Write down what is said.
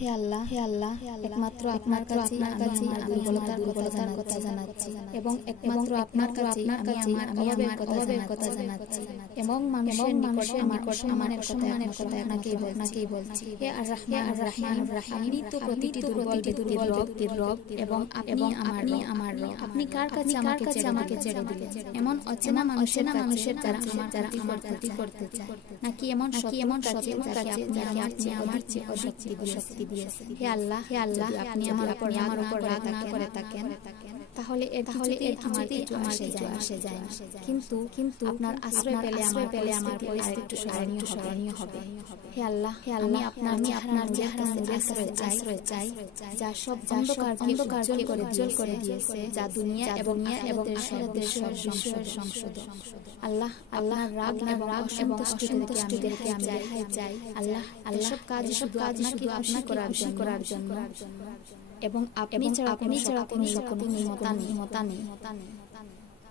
হে আল্লাহ একমাত্র আপনার কাছে আমার দুর্বলতার কথা জানাচ্ছি এবং একমাত্র আপনার কাছে আমার অভাবের কথা জানাচ্ছি এবং মানুষের নিকট আমার অসম্মানের কথা আপনাকেই বলছি। হে আর রহমান আপনি তো প্রতিটি দুর্বল ব্যক্তির রব এবং আপনি আমার রব। আপনি কার কাছে আমাকে ছেড়ে দিলেন? এমন অচেনা মানুষের দ্বারা আমার ক্ষতি করতে চায় নাকি এমন কাছে যাকে আপনি আমার চেয়ে শক্তি দিয়েছেন। হে আল্লাহ আপনি আমার উপর রাগ না করে থাকেন তাহলে এর আমার কিছু আসে যায় না। কিন্তু আপনার আশ্রয় পেলে আমার পরিস্থিতি একটু স্মরণীয় হবে। হে আল্লাহ আমি আপনার আশ্রয় চাই যা সব অন্ধকারকে উজ্জ্বল করে দিয়েছে, যা দুনিয়া এবং আখিরাতের সব সংশোধন। আল্লাহ রাগ এবং অসন্তুষ্টিকে আমি রেহাই চাই। আল্লাহ সব কাজ শুধু আপনাকে খুশি করার জন্য এবং আপনি ছাড়া কোনো শক্তি মমতা নেই।